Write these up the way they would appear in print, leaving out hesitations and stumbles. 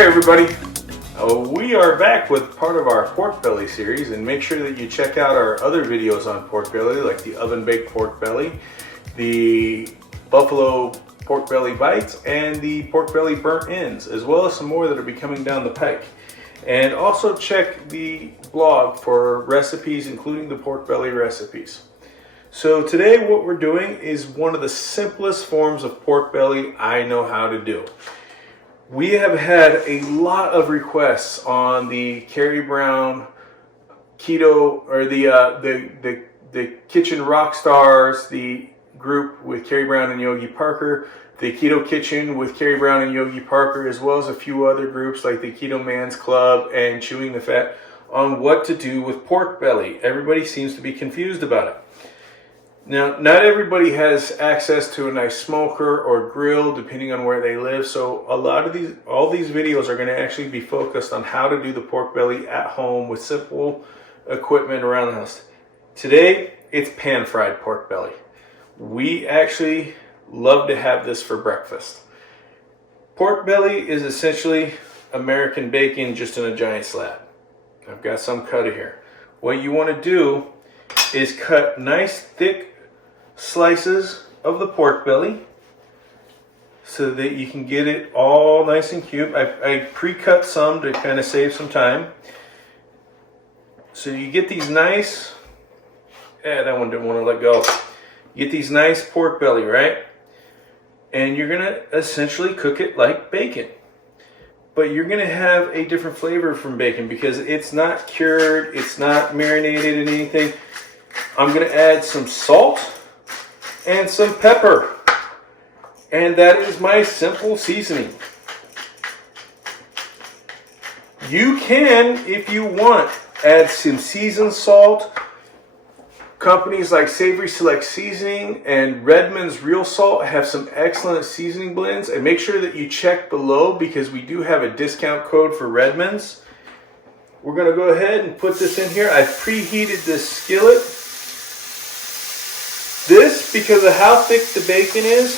Hey everybody, we are back with part of our pork belly series, and make sure that you check out our other videos on pork belly, like the oven baked pork belly, the buffalo pork belly bites, and the pork belly burnt ends, as well as some more that will be coming down the pike. And also check the blog for recipes, including the pork belly recipes. So today what we're doing is one of the simplest forms of pork belly I know how to do. We have had a lot of requests on the Carrie Brown Keto, or the Kitchen Rockstars, the group with Carrie Brown and Yogi Parker, the Keto Kitchen with Carrie Brown and Yogi Parker, as well as a few other groups like the Keto Man's Club and Chewing the Fat, on what to do with pork belly. Everybody seems to be confused about it. Now, not everybody has access to a nice smoker or grill, depending on where they live. So all these videos are going to actually be focused on how to do the pork belly at home with simple equipment around the house. Today, it's pan-fried pork belly. We actually love to have this for breakfast. Pork belly is essentially American bacon, just in a giant slab. I've got some cut here. What you want to do is cut nice thick slices of the pork belly so that you can get it all nice and cute. I pre-cut some to kind of save some time. So you get these nice, that one didn't want to let go. You get these nice pork belly, right? And you're going to essentially cook it like bacon. But you're going to have a different flavor from bacon because it's not cured, it's not marinated in anything. I'm going to add some salt and some pepper, and that is my simple seasoning. You can, if you want, add some seasoned salt. Companies like Savory Select Seasoning and Redmond's Real Salt have some excellent seasoning blends, and make sure that you check below because we do have a discount code for Redmond's. We're going to go ahead and put this in here. I've preheated this skillet. This, because of how thick the bacon is,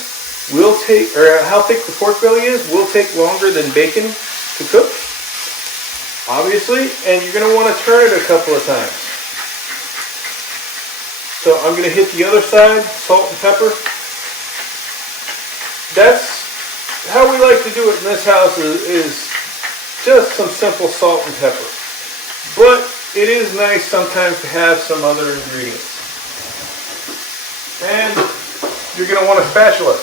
how thick the pork belly is, will take longer than bacon to cook, obviously, and you're going to want to turn it a couple of times. So I'm going to hit the other side, salt and pepper. That's how we like to do it in this house, is just some simple salt and pepper. But it is nice sometimes to have some other ingredients. And you're going to want a spatula.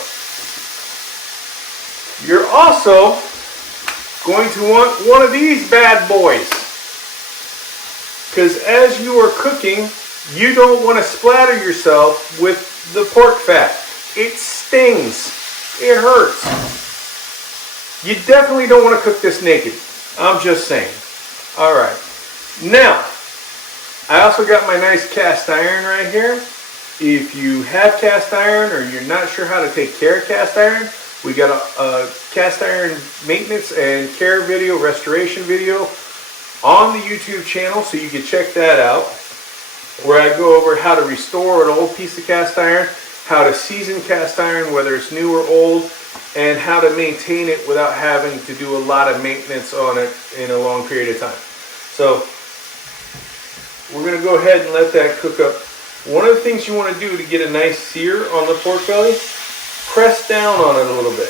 You're also going to want one of these bad boys, because as you are cooking, you don't want to splatter yourself with the pork fat. It stings. It hurts. You definitely don't want to cook this naked. I'm just saying. All right. Now, I also got my nice cast iron right here. If you have cast iron or you're not sure how to take care of cast iron, we got a cast iron maintenance and care video, restoration video on the YouTube channel, so you can check that out, where I go over how to restore an old piece of cast iron, how to season cast iron, whether it's new or old, and how to maintain it without having to do a lot of maintenance on it in a long period of time. So we're going to go ahead and let that cook up. One of the things you want to do to get a nice sear on the pork belly, press down on it a little bit.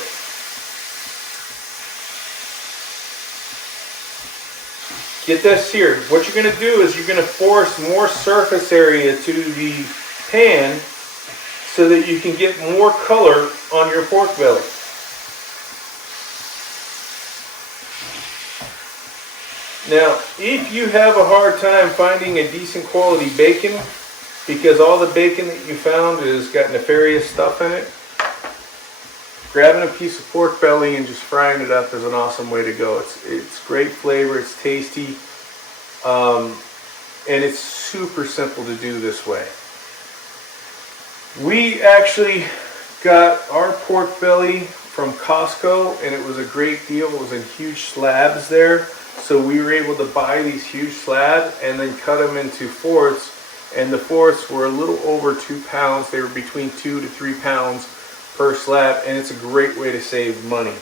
Get that seared. What you're going to do is you're going to force more surface area to the pan so that you can get more color on your pork belly. Now, if you have a hard time finding a decent quality bacon, because all the bacon that you found has got nefarious stuff in it, grabbing a piece of pork belly and just frying it up is an awesome way to go. It's great flavor, it's tasty, and it's super simple to do this way. We actually got our pork belly from Costco, and it was a great deal. It was in huge slabs there, so we were able to buy these huge slabs and then cut them into fourths. And the fourths were a little over 2 pounds. They were between 2 to 3 pounds per slab, and it's a great way to save money.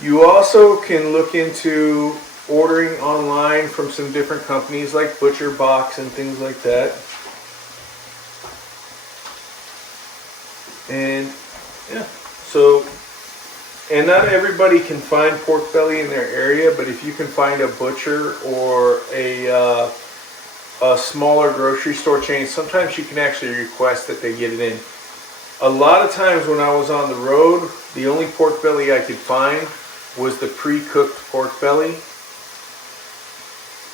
You also can look into ordering online from some different companies like BUTCHERBOX and things like that. And yeah, so, and not everybody can find pork belly in their area, but if you can find a butcher or a smaller grocery store chain, sometimes you can actually request that they get it in. A lot of times when I was on the road, the only pork belly I could find was the pre-cooked pork belly.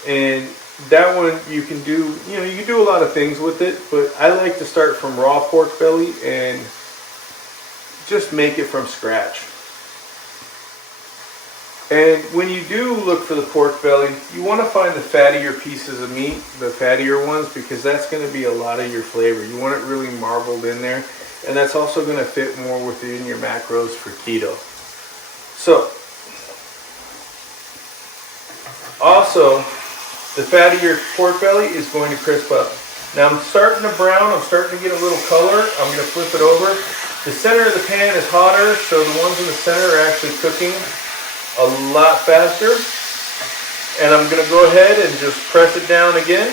And that one you can do, you can do a lot of things with it, but I like to start from raw pork belly and just make it from scratch. And when you do look for the pork belly, you want to find the fattier pieces of meat, the fattier ones, because that's going to be a lot of your flavor. You want it really marbled in there, and that's also going to fit more within your macros for keto. So, also, the fattier pork belly is going to crisp up. Now I'm starting to brown, I'm starting to get a little color. I'm going to flip it over. The center of the pan is hotter, so the ones in the center are actually cooking a lot faster. And I'm going to go ahead and just press it down again.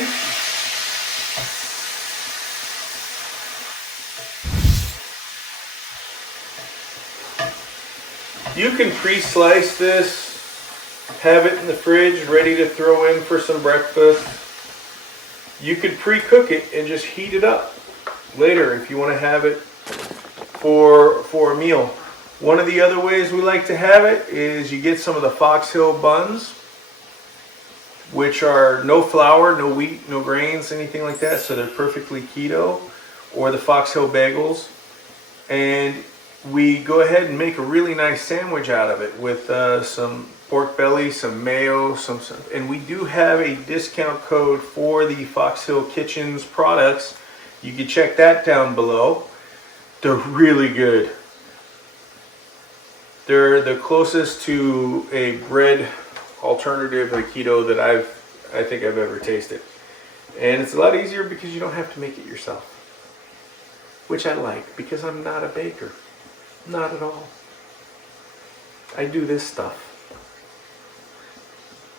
You can pre-slice this, have it in the fridge ready to throw in for some breakfast. You could pre-cook it and just heat it up later if you want to have it for a meal. One of the other ways we like to have it is you get some of the Foxhill buns, which are no flour, no wheat, no grains, anything like that, so they're perfectly keto, or the Foxhill bagels. And we go ahead and make a really nice sandwich out of it with some pork belly, some mayo, and we do have a discount code for the Foxhill Kitchens products. You can check that down below. They're really good. They're the closest to a bread alternative to keto that I think I've ever tasted. And it's a lot easier because you don't have to make it yourself, which I like because I'm not a baker. Not at all. I do this stuff.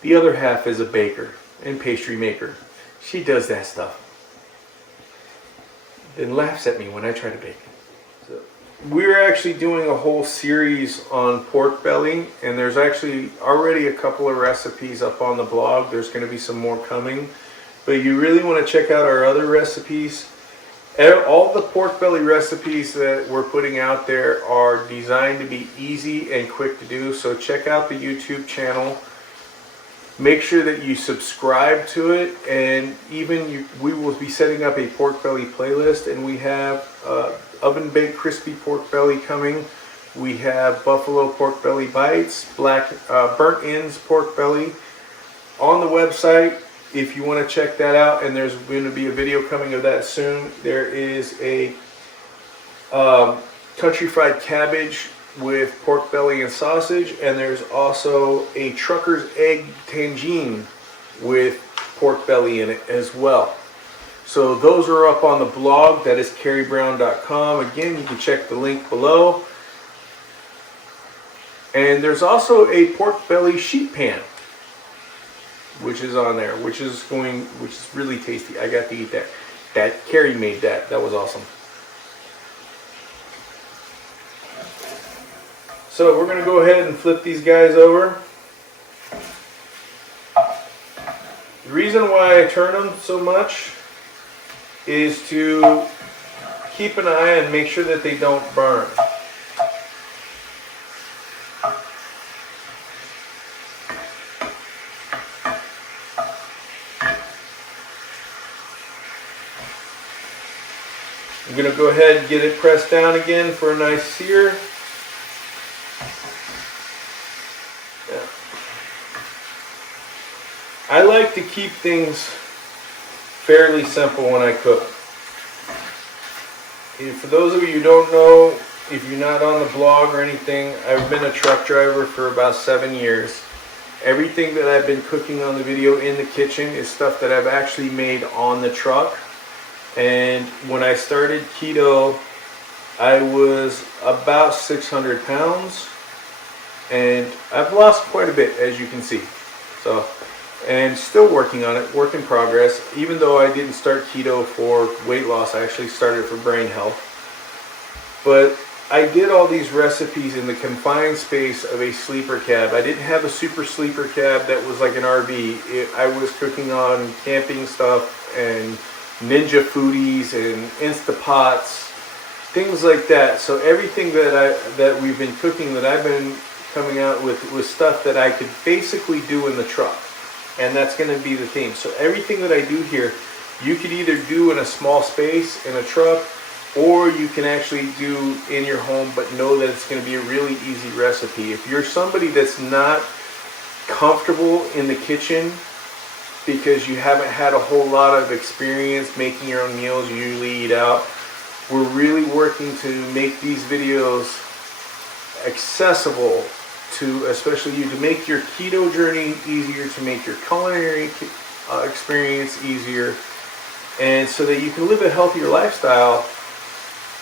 The other half is a baker and pastry maker. She does that stuff. Then laughs at me when I try to bake it. So, we're actually doing a whole series on pork belly, and there's actually already a couple of recipes up on the blog. There's going to be some more coming, but you really want to check out our other recipes. All the pork belly recipes that we're putting out there are designed to be easy and quick to do, so check out the YouTube channel. Make sure that you subscribe to it, and we will be setting up a pork belly playlist, and we have oven baked crispy pork belly coming. We have buffalo pork belly bites, burnt ends pork belly on the website. If you want to check that out, and there's going to be a video coming of that soon. There is a country fried cabbage with pork belly and sausage, and there's also a trucker's egg tangine with pork belly in it as well. So those are up on the blog. That is carriebrown.com. Again, you can check the link below. And there's also a pork belly sheet pan, which is on there, which is really tasty. I got to eat that. Carrie made that. That was awesome. So we're going to go ahead and flip these guys over. The reason why I turn them so much is to keep an eye and make sure that they don't burn. I'm going to go ahead and get it pressed down again for a nice sear. Yeah. I like to keep things fairly simple when I cook. For those of you who don't know, if you're not on the blog or anything, I've been a truck driver for about 7 years. Everything that I've been cooking on the video in the kitchen is stuff that I've actually made on the truck. And when I started keto, I was about 600 pounds. and I've lost quite a bit, as you can see. So, and still working on it, work in progress. Even though I didn't start keto for weight loss, I actually started for brain health. But I did all these recipes in the confined space of a sleeper cab. I didn't have a super sleeper cab that was like an RV. I was cooking on camping stuff and Ninja Foodies and Instapots, things like that. So everything that we've been cooking, that I've been coming out with, was stuff that I could basically do in the truck. And that's going to be the theme. So everything that I do here, you could either do in a small space in a truck, or you can actually do in your home, but know that it's going to be a really easy recipe. If you're somebody that's not comfortable in the kitchen because you haven't had a whole lot of experience making your own meals, you usually eat out, we're really working to make these videos accessible to especially you, to make your keto journey easier, to make your culinary experience easier, and so that you can live a healthier lifestyle,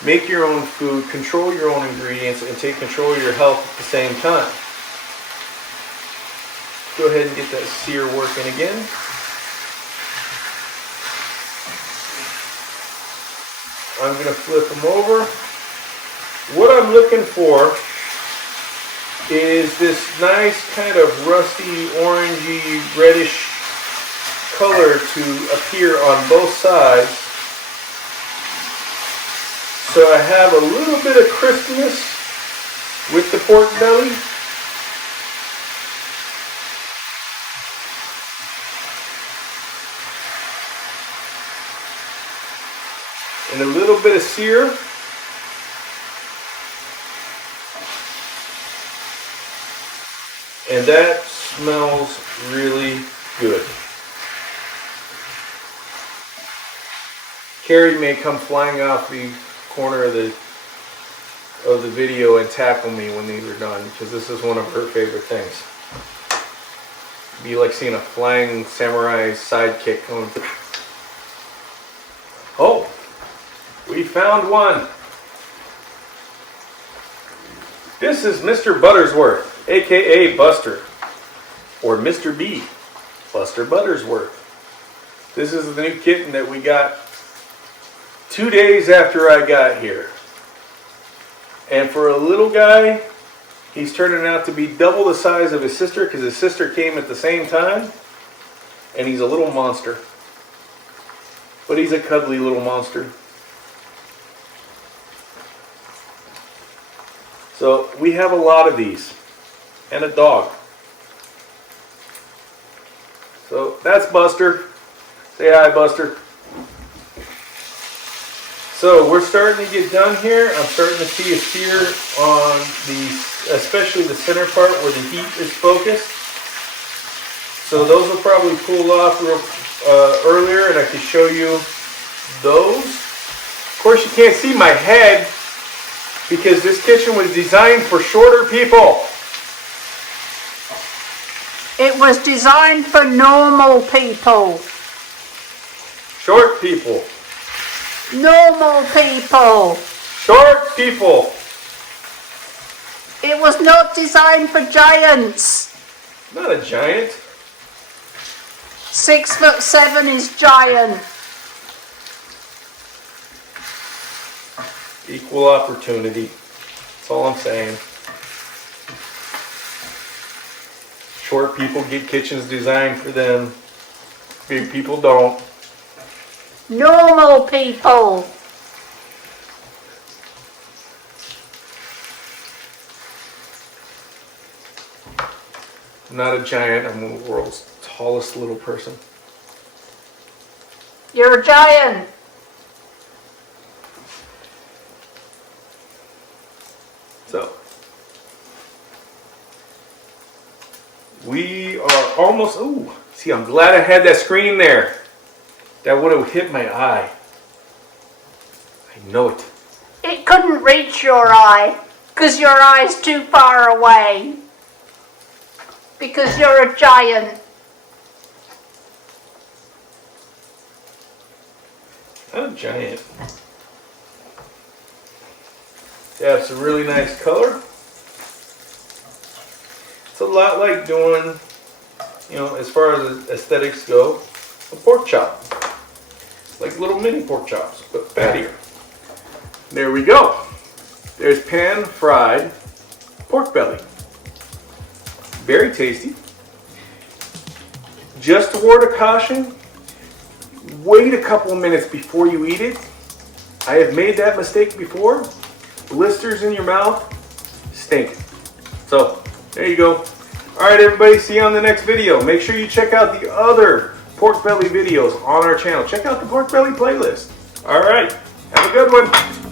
make your own food, control your own ingredients, and take control of your health at the same time. Go ahead and get that sear working again. I'm going to flip them over. What I'm looking for is this nice kind of rusty, orangey, reddish color to appear on both sides. So I have a little bit of crispness with the pork belly. And a little bit of sear. And that smells really good. Carrie may come flying off the corner of the video and tackle me when these are done, because this is one of her favorite things. It'd be like seeing a flying samurai sidekick going. Oh, we found one. This is Mr. Buttersworth, aka Buster, or Mr. B, Buster Buttersworth. This is the new kitten that we got 2 days after I got here. And for a little guy, he's turning out to be double the size of his sister, because his sister came at the same time. And he's a little monster. But he's a cuddly little monster. So we have a lot of these. And a dog. So that's Buster. Say hi, Buster. So we're starting to get done here. I'm starting to see a sear on especially the center part where the heat is focused. So those will probably cool off earlier, and I can show you those. Of course, you can't see my head because this kitchen was designed for shorter people. It was designed for normal people. Short people. Normal people. Short people. It was not designed for giants. Not a giant. 6'7" is giant. Equal opportunity. That's all I'm saying. Short people get kitchens designed for them. Big people don't. Normal people. I'm not a giant. I'm the world's tallest little person. You're a giant. So, we are almost, ooh, see, I'm glad I had that screen there. That would have hit my eye. I know it. It couldn't reach your eye because your eye's too far away. Because you're a giant. I'm a giant. They have some really nice color. a lot like doing, you know, as far as aesthetics go, a pork chop. Like little mini pork chops, but fattier. There we go. There's pan-fried pork belly. Very tasty. Just a word of caution, wait a couple of minutes before you eat it. I have made that mistake before. Blisters in your mouth stink. So, there you go. Alright everybody, see you on the next video. Make sure you check out the other pork belly videos on our channel. Check out the pork belly playlist. Alright, have a good one.